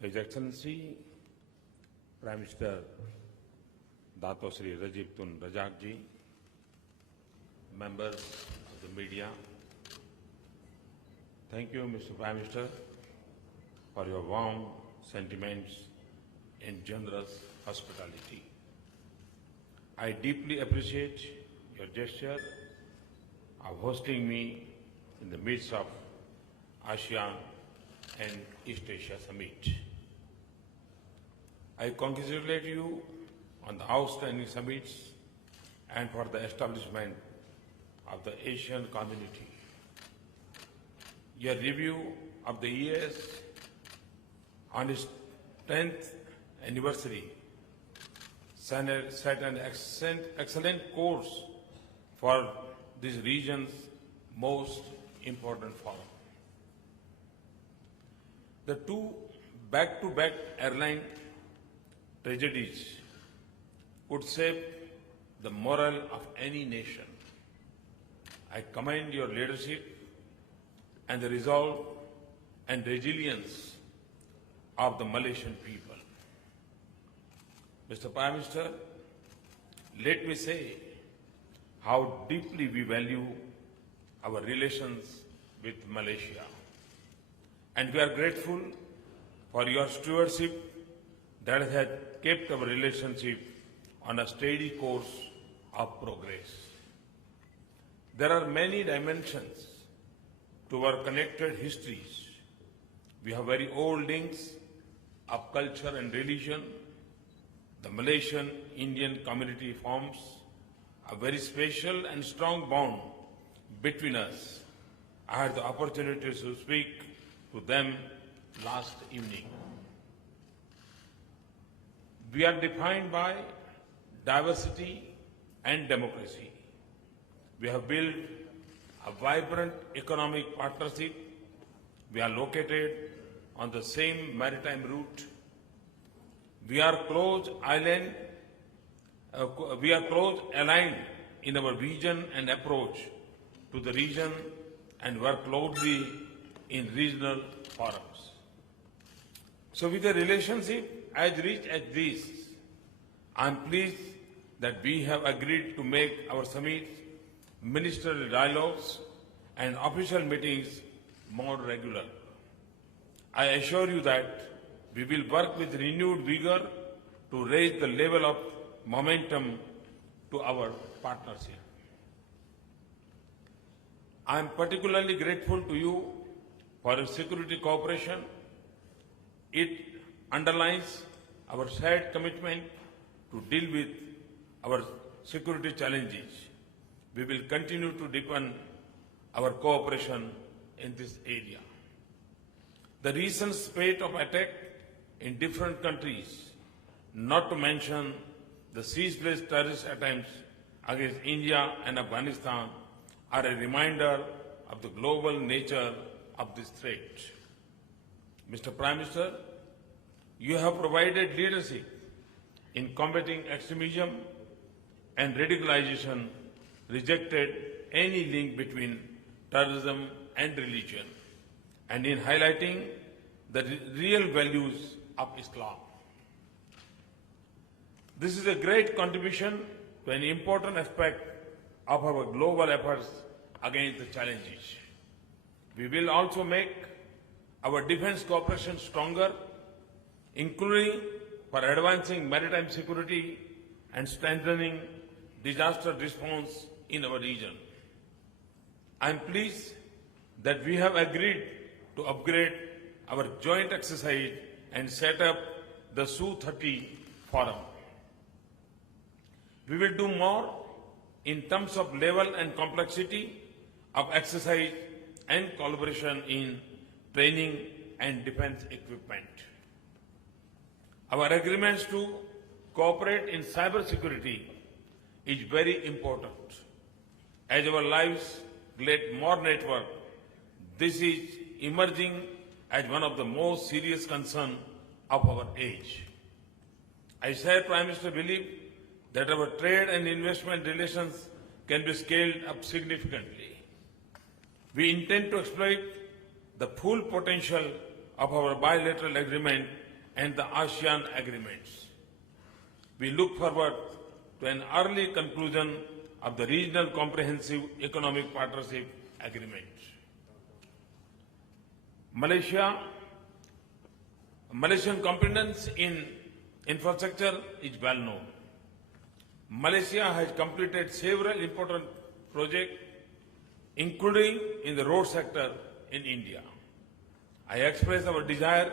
His Excellency Prime Minister Dato Sri Rajiv Tun Razak ji, members of the media, thank you, Mr. Prime Minister, for your warm sentiments and generous hospitality. I deeply appreciate your gesture of hosting me in the midst of ASEAN and East Asia Summit. I congratulate you on the outstanding summits and for the establishment of the Asian community. Your review of the years on its 10th anniversary set an excellent course for this region's most important forum. The two back-to-back airline tragedies could shape the morale of any nation. I commend your leadership and the resolve and resilience of the Malaysian people. Mr. Prime Minister, let me say how deeply we value our relations with Malaysia. And we are grateful for your stewardship that has kept our relationship on a steady course of progress. There are many dimensions to our connected histories. We have very old links of culture and religion. The Malaysian-Indian community forms a very special and strong bond between us. I had the opportunity to speak to them last evening. We are defined by diversity and democracy. We have built a vibrant economic partnership. We are located on the same maritime route. We are close aligned in our vision and approach to the region and work closely in regional forums. So with a relationship as rich as this, I am pleased that we have agreed to make our summits, ministerial dialogues and official meetings more regular. I assure you that we will work with renewed vigor to raise the level of momentum to our partnership. I am particularly grateful to you for your security cooperation. It underlines our shared commitment to deal with our security challenges. We will continue to deepen our cooperation in this area. The recent spate of attacks in different countries, not to mention the ceaseless terrorist attempts against India and Afghanistan, are a reminder of the global nature of this threat. Mr. Prime Minister, you have provided leadership in combating extremism and radicalization, rejected any link between terrorism and religion, and in highlighting the real values of Islam. This is a great contribution to an important aspect of our global efforts against the challenges. We will also make our defense cooperation stronger, including for advancing maritime security and strengthening disaster response in our region. I am pleased that we have agreed to upgrade our joint exercise and set up the Su-30 forum. We will do more in terms of level and complexity of exercise and collaboration in training and defense equipment. Our agreements to cooperate in cybersecurity is very important. As our lives get more network, this is emerging as one of the most serious concerns of our age. I share Prime Minister belief that our trade and investment relations can be scaled up significantly. We intend to exploit the full potential of our bilateral agreement and the ASEAN agreements. We look forward to an early conclusion of the Regional Comprehensive Economic Partnership Agreement. Malaysian competence in infrastructure is well known. Malaysia has completed several important projects, including in the road sector in India. I express our desire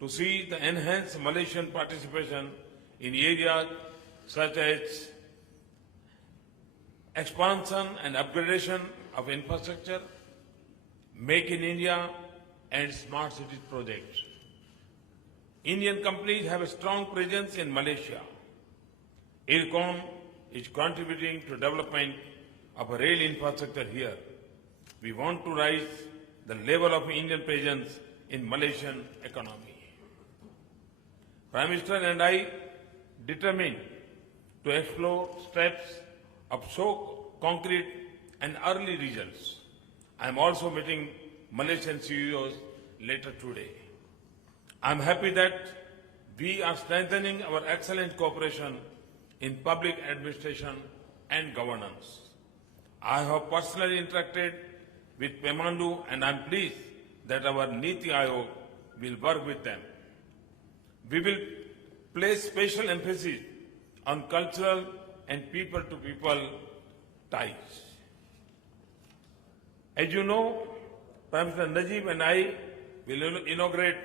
to see the enhanced Malaysian participation in areas such as expansion and upgradation of infrastructure, Make in India, and smart cities projects. Indian companies have a strong presence in Malaysia. IRCON is contributing to development of a rail infrastructure here. We want to raise the level of Indian presence in Malaysian economy. Prime Minister and I determined to explore steps of so concrete and early results. I am also meeting Malaysian CEOs later today. I am happy that we are strengthening our excellent cooperation in public administration and governance. I have personally interacted with Pemandu and I am pleased that our Niti Aayog will work with them. We will place special emphasis on cultural and people-to-people ties. As you know, Prime Minister Najib and I will inaugurate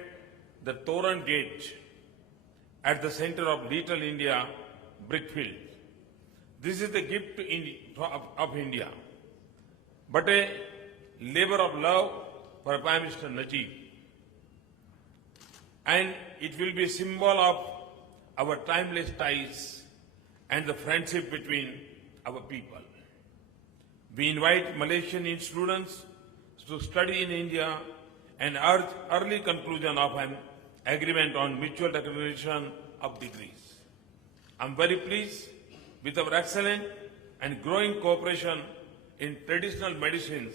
the Toran Gate at the center of Little India Brickfield. This is the gift of India, but a labor of love for Prime Minister Najib. And it will be a symbol of our timeless ties and the friendship between our people. We invite Malaysian students to study in India and urge early conclusion of an agreement on mutual recognition of degrees. I am very pleased with our excellent and growing cooperation in traditional medicines